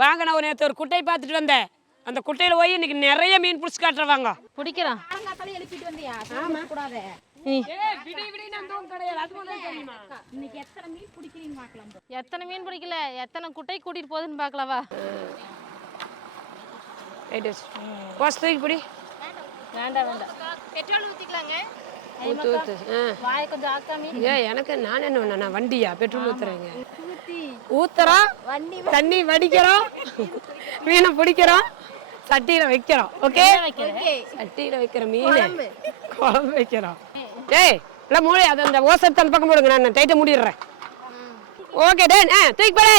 வாங்க, நான் நேற்று ஒரு குட்டையை பார்த்துட்டு வந்தேன். அந்த குட்டையில போய் இன்னைக்கு நிறைய மீன் பிடிச்சி காட்டுறவாங்க. பிடிக்கிறோம். எழுப்பிட்டு வந்தியா? கூடாது. எத்தனை மீன் பிடிக்கல, எத்தனை குட்டை கூட்டிட்டு போகுதுன்னு பாக்கலவா? வேண்டாம் வேண்டாம். பெட்ரோல் ஊத்திக்கலாங்க. வாய் கொஞ்சம் ஆக்காமி. எனக்கு நான் என்ன பண்ண, நான் வண்டியா பெட்ரோல் ஊத்துறேங்க. ஊத்துறோம், தண்ணி வடிக்கிறோம், மீனை பிடிக்கிறோம், சட்டியில வைக்கிறோம். ஓகே, சட்டியில வைக்கிற மீன் குழம்பு வைக்கிறோம். டேய் இல்ல மூளை அது அந்த ஓசத்தை பக்கம் போடுங்க, நான் டைட்டை மூடிடுறேன். ஓகே டே, தூக்கி போறே.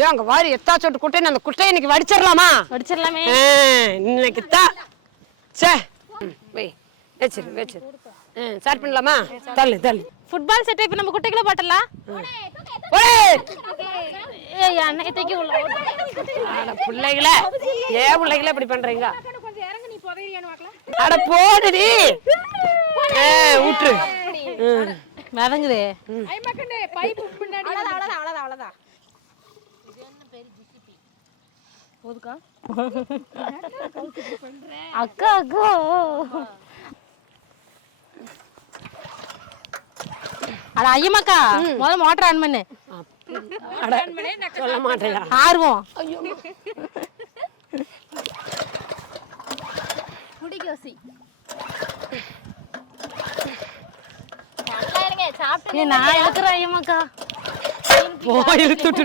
ஏன் அங்க வாரி எத்தா சொட்டு குட்டை, அந்த குட்டையை இன்னைக்கு வடிச்சிடலாமா? வடிச்சிடலாமே இன்னைக்கு தான். சே வை வச்சிரு வச்சிரு. ஸ்டார்ட் பண்ணலாமா? தள்ளு தள்ளு. ஃபுட்பால் செட் இப்ப நம்ம குட்டைக்குள்ள போட்டலாம். ஏய் அண்ணே தூக்கி உள்ள. அட பிள்ளைகளே, ஏன் பிள்ளைகளே இப்படி பண்றீங்க? அட போடுடி. ஊற்று. வதங்குதே. அவ்வளவுதான். அக்கா அக்கா அட ஐயமாக்கா, முதல்ல மோட்டர் ஆன் பண்ணு. சொல்ல மாட்டேயா? ஆர்வம். நான் இருக்கிறேன் ஐயமாக்கா. இழுத்துட்டு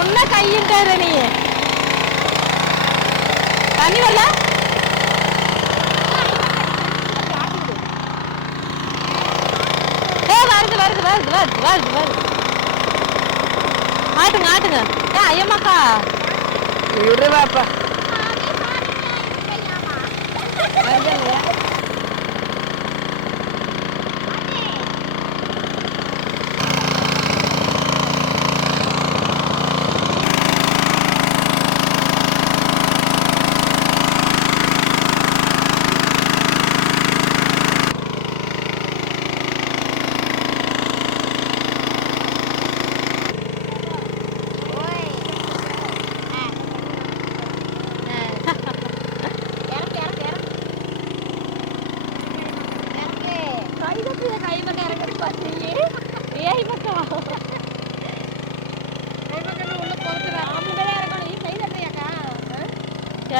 ஒன்ன கையிட்டாரு நீ. தண்ணி வரல. வருது வருது வருது வருது வருது வருது. ஆட்டுங்க ஆட்டுங்க. ஐயம்மாக்கா விடுவாப்பா.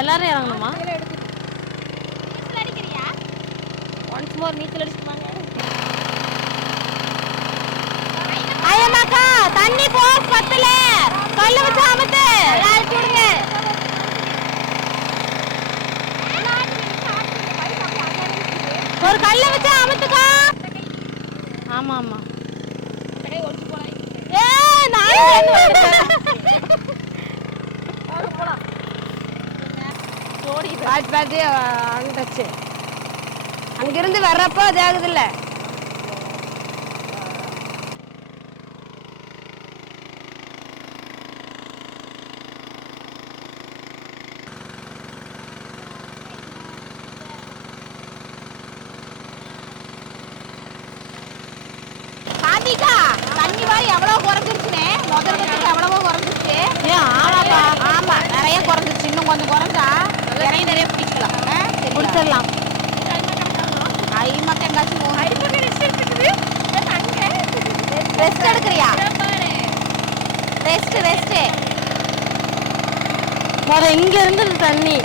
எல்லாரும் இறங்கணுமா? ஒன்ஸ் மோர் நீச்சல் அடிச்சுமாங்க. ஐயமாக்கா தண்ணி போஸ் பத்தல. கல்ல வச்சு அமத்து. அழைச்சு விடுங்க. ஒரு கல்ல வச்சு அமத்துக்கா. ஆமா ஆமா. கடை ஒளிச்சு போலாம். ஏய் நான் வந்துட்டேன். போலாம். ஓடி பாத்து பாத்து அங்கச்சு. அங்கிருந்து வர்றப்போ அது ஆகுது இல்ல. சாந்திகா தண்ணி வாரி எவ்வளவு குறைஞ்சிருச்சுனே? முதல்ல எவ்வளவோ குறைஞ்சிருச்சு. ஏன் ஆமாப்பா. ஆமா நிறைய குறைஞ்சிருச்சு. இன்னும் கொஞ்சம் குறைஞ்சா நிறைய பிடிக்கலாம். பிடிச்சிடலாம். ஐமக்க எங்காச்சும் ரெஸ்ட் எடுக்கிறியா? ரெஸ்ட் இங்க இருந்து தண்ணி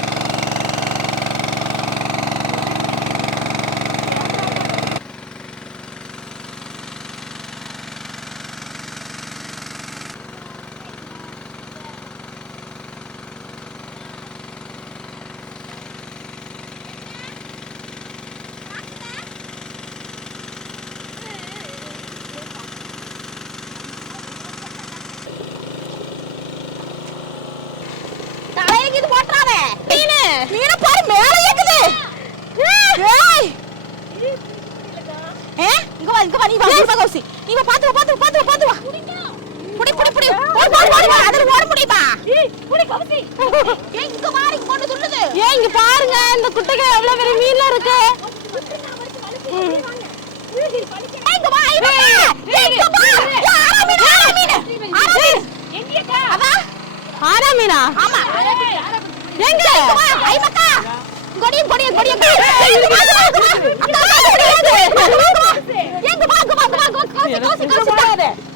தலையங்கிது போட்றானே. மீன பாரு மேல ஏக்குது. ஏய் இங்க வா நீ வா கௌசி. நீ வா பாத்து வா. புடி ஓடு அதுல ஓட முடியுமா? புடி கௌசி. ஏய் இங்க வாடி கொண்டு துள்ளுது. ஏய் இங்க பாருங்க, இந்த குட்டைக்கு எவ்வளவு பெரிய மீன்லாம் இருக்கு. எங்க வா எங்க வா ஆரா மீனா ஆமா எங்க வா ஐ மக்கா கொடிய எங்க வா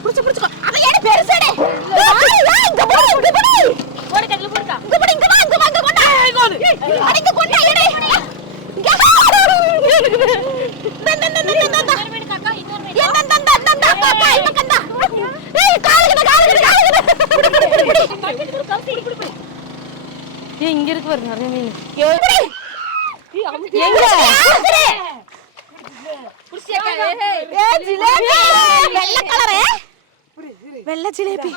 புடிச்சு அத ஏடி பெருசடே இங்க போடு போடு கல்ல போடுடா இங்க வா கொண்டா அடிங்க கொண்டா ஏடி இங்க இருக்கு பாரு நிறைய மீன் வெள்ளை ஜிலேபி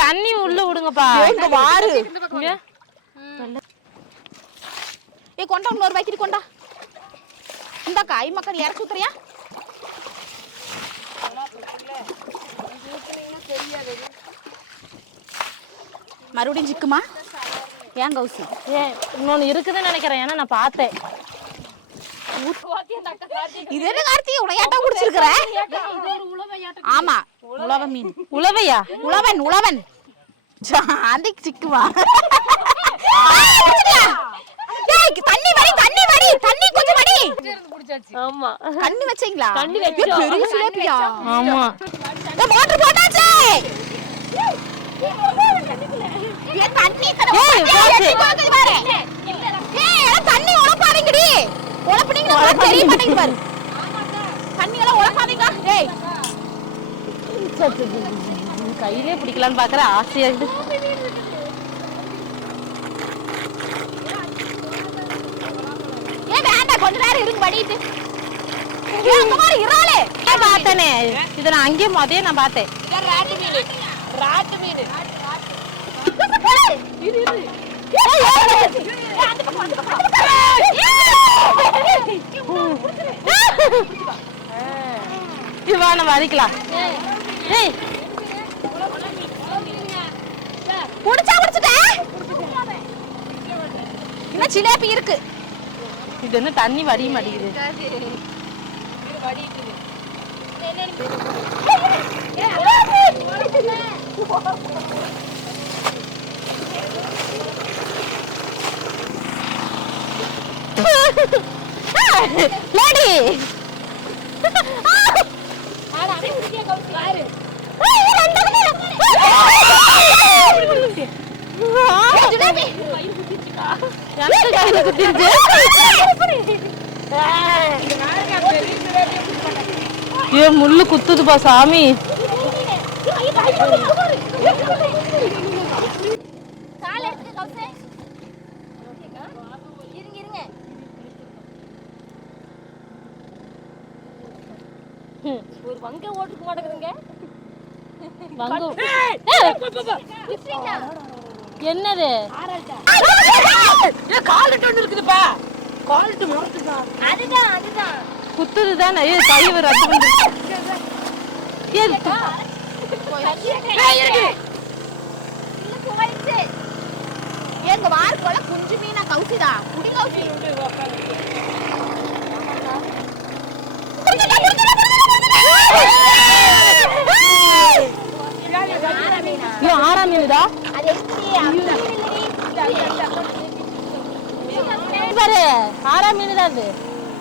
தண்ணி உள்ள விடுங்கப்பா வாரு கொண்டா இன்னொரு வைக்கிட்டு கொண்டா இந்த காய் மக்கள் இறக்கி ஊத்துறியா மறுபடியும் சிக்குமா ஏன் கௌசி இன்னொன்னு இருக்குதுன்னு நினைக்கிறேன் ஏன்னா நான் பார்த்தேன் இது என்ன கார்த்தி உடையாட்டா குடிச்சிருக்கிற ஆமா உழவ மீன் உழவையா உழவன் சாந்திக்கு சிக்குமா தண்ணி கொஞ்சம் வடி ஆமா தண்ணி வச்சீங்களா தண்ணி வச்சோம் பெரிய சிலேபியா ஆமா மோட்டர் போட்டாச்சு தண்ணி உழப்பாதீங்கடி உழப்பினீங்க தெரிய மாட்டேங்க பாரு தண்ணி எல்லாம் உழப்பாதீங்க கையிலே பிடிக்கலான்னு பாக்குற ஆசையா இருக்கு வேண்டாம் கொஞ்ச நேரம் இருங்க வடிட்டு பார்த்தனே இத நான் அங்கேயே மதியம் நான் பார்த்தேன் ராட்டு மீன் இவா நம்ம அடிக்கலாம் இன்னும் ஜிலேபி இருக்கு இது என்ன தண்ணி வடிய மாட்டேங்குது லேடி முள்ளு குத்துதுப்பா சாமி ஒரு வங்க ஓட்டுக்க மாட்டேங்குதுங்க என்னது இருக்குதுப்பா கால்ட்டு மரத்துப்பா அதுதான் குத்துது தானே கை ரத்து எங்க வார்கோல குஞ்சு மீனா கௌசிதா குடி கௌசி ஆறாம் மீனுதா பாரு ஆறாம் மீன் தான் அது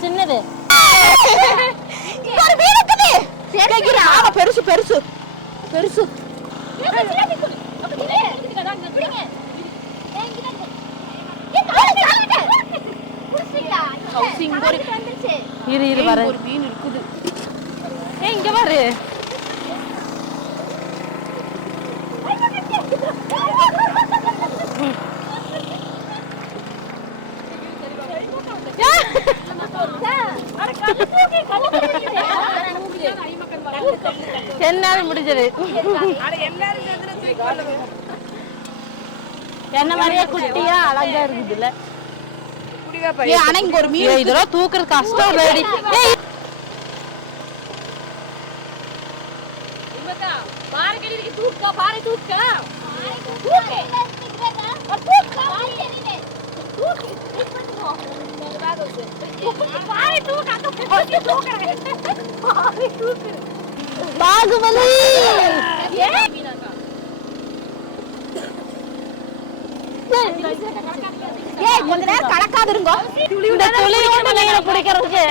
சின்னது பெருசு பெருசு பெருசு இரு பாரு ஒரு மீன் இருக்குது இங்க பாரு என்னால முடிஞ்சது என்ன மாதிரியே குட்டியா அழகா இருக்குதுல்ல ஆனா இங்க ஒரு மீன் இதெல்லாம் தூக்குறது கஷ்டம் இல்லடி பாகுபலி ஏய் கொஞ்ச நேரம் கலக்காது இருங்கோ. இந்த துளியோட மீனை பிடிக்கிறதுக்கு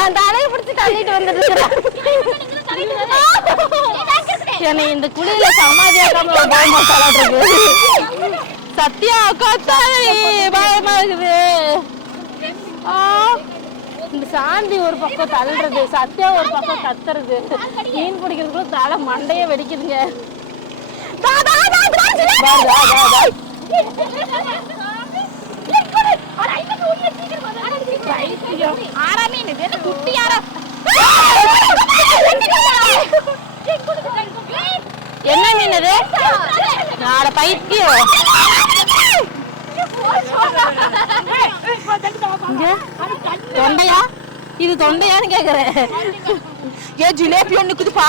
என் தலையை பிடிச்சி தள்ளிட்டு வந்துட்டு என்னை இந்த குழியில சமாதியாக்காம இருக்கு. சத்தியா உட்காத்தாலே பயமா இருக்குது. இந்த சாந்தி ஒரு பக்கம் தள்ளுறது, சத்தியா ஒரு பக்கம் கத்துறது, மீன் பிடிக்கிறதுக்குள்ள தலை மண்டையே வெடிக்குதுங்க. என்ன மீன் இது? நாளை பைத்தியம். தொண்டையா? இது தொண்டையான்னு கேக்குறேன். ஏன் ஜிலேபி ஒண்ணு இருக்குதுப்பா.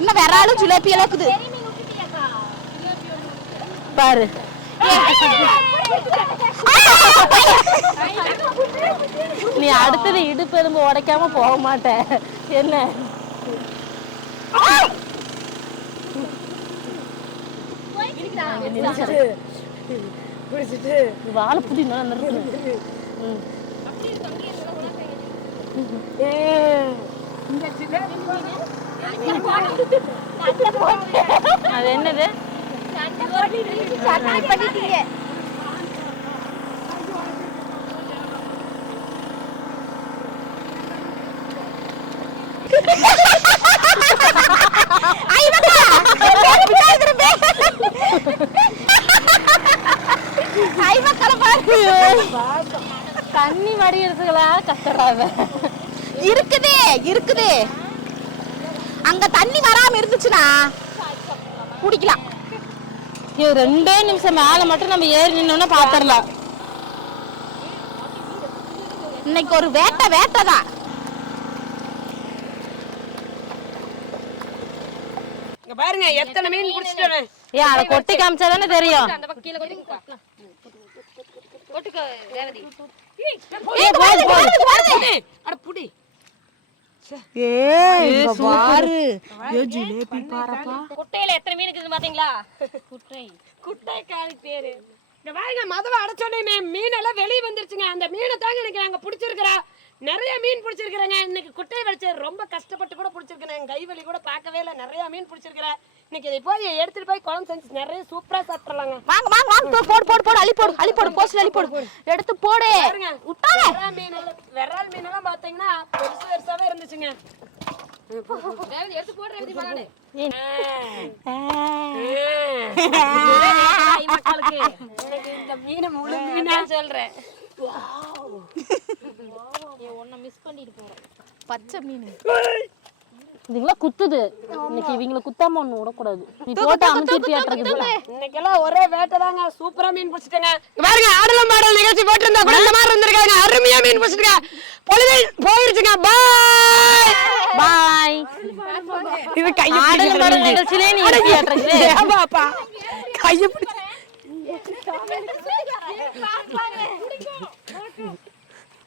இன்னும் வேற ஆளு ஜிலேபி எல்லாம் இருக்குது பாரு. நீ அடுத்தது இடுப்பு எலும்பு உடைக்காம போக மாட்டேன் என்ன? வாழைப்புடி அது என்னது? தண்ணி வடிகிறதுகளா கஷ்டறாங்க. இருக்குதே இருக்குது. அங்க தண்ணி வராம இருந்துச்சுன்னா குடிக்கலாம். ரெண்டே நிமிஷம் மேல மட்டும் நம்ம ஏறி நின்னோம்னா பாத்திரலாம். இன்னைக்கு ஒரு வேட்டைதான். பாருங்க எத்தனை மீன் பிடிச்சிட்டேன். ஏன் அதை கொட்டி காமிச்சாதானே தெரியும். குட்டையில எத்தனை மீன் இருக்குது பாத்தீங்களா? குட்டை காலி பேரு. இங்க பாருங்க மதவ அடைச்சோடனே மீன் எல்லாம் வெளியே வந்துருச்சுங்க. அந்த மீனை தாங்க எனக்கு நாங்க பிடிச்சிருக்கிறோம். நிறைய மீன் பிடிச்சிருக்கிறேங்க. இன்னைக்கு குட்டையை வச்சு ரொம்ப கஷ்டப்பட்டு கூட பிடிச்சிருக்கேன். என் கை வலி கூட பார்க்கவே இல்லை. நிறைய மீன் பிடிச்சிருக்கிறேன். இன்னைக்கு இதை போய் எடுத்துட்டு போய் குழம்பு செஞ்சு நிறைய சூப்பரா சாப்பிடலாங்க. வாங்க வாங்க வாங்க போடு அள்ளி போடு போஸ்ட்ல அள்ளி போடு எடுத்து போடு. விட்டாங்க விரால் மீன் எல்லாம் பாத்தீங்கன்னா பெருசு பெருசாவே இருந்துச்சுங்க. எடுத்து போடுறேன். இந்த மீனை முழு மீனா சொல்றேன். பச்சை மீன் இதுங்களா குத்துது. இன்னைக்கு இவங்கள குத்தாம ஒண்ணு விடக்கூடாது. நீ போட்டு அமுத்திட்டியாட்டிருக்குது. இன்னைக்கெல்லாம் ஒரே வேட்டைதாங்க. சூப்பரா மீன் பிடிச்சிட்டேங்க. பாருங்க ஆடலும் மாடல் நிகழ்ச்சி போட்டிருந்தா கூட இந்த மாதிரி இருந்திருக்காங்க. அருமையா மீன் பிடிச்சிருக்க. பொழுது போயிருச்சுங்க. பாய் பாய். இது கையை ஆடலும் மாடல் நிகழ்ச்சியிலே நீ இருக்கியாட்டிருக்குது. ஏமாப்பா கையை பிடிச்சு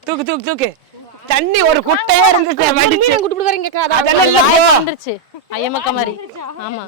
தூக்கு தூக்கு தூக்கு. தண்ணி ஒரு குட்டையா இருந்துச்சு. மீன் கூட்டிட்டு வரீங்க. அதெல்லாம் வந்துருச்சு ஐயமக்க மாதிரி. ஆமா